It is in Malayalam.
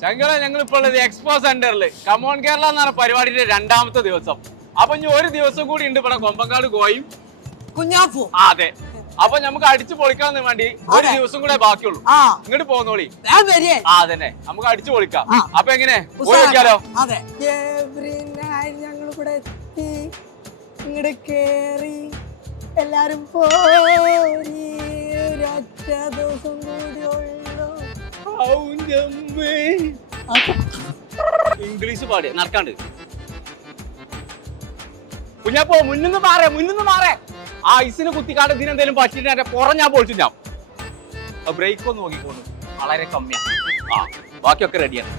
ചങ്കള ഞങ്ങൾ ഇപ്പോൾ ഉള്ളത് എക്സ്പോ സെന്ററിൽ കമോൺ കേരള എന്നാണ് പരിപാടിയുടെ 2ാമത്തെ ദിവസം. അപ്പൊ ഇനി ഒരു ദിവസം കൂടി ഉണ്ട് ഇവിടെ കൊമ്പങ്കാട് ഗോയും കുഞ്ഞാപ്പൂ. അതെ, അപ്പൊ നമുക്ക് അടിച്ചു പൊളിക്കാൻ വേണ്ടി ഒരു ദിവസം കൂടെ ബാക്കിയുള്ളൂ. ഇങ്ങോട്ട് പോന്നോളി. അതന്നെ, നമുക്ക് അടിച്ചു പൊളിക്കാം. അപ്പൊ എങ്ങനെ പോയിക്കാലോ? അതെ, ഞങ്ങൾ ഇവിടെ എത്തി, ഇങ്ങോട്ട് കേറി, എല്ലാരും പോരി. ഒരൊറ്റ ദിവസം കൂടി ഉള്ളു. ഇംഗ്ലീഷ് പാടിയ നടക്കാണ്ട്. കുഞ്ഞാപ്പോ മുന്നിന്ന് മാറേ. ആ ഐസിന് കുത്തിക്കാണ്ട് ഇതിനെന്തേലും പറ്റിട്ട് എന്റെ പുറം ഞാൻ പൊളിച്ചു. ഞാൻ ബ്രേക്ക് ഒന്ന് നോക്കിക്കോന്നു, വളരെ കമ്മിയാണ്. ബാക്കിയൊക്കെ റെഡിയാണ്.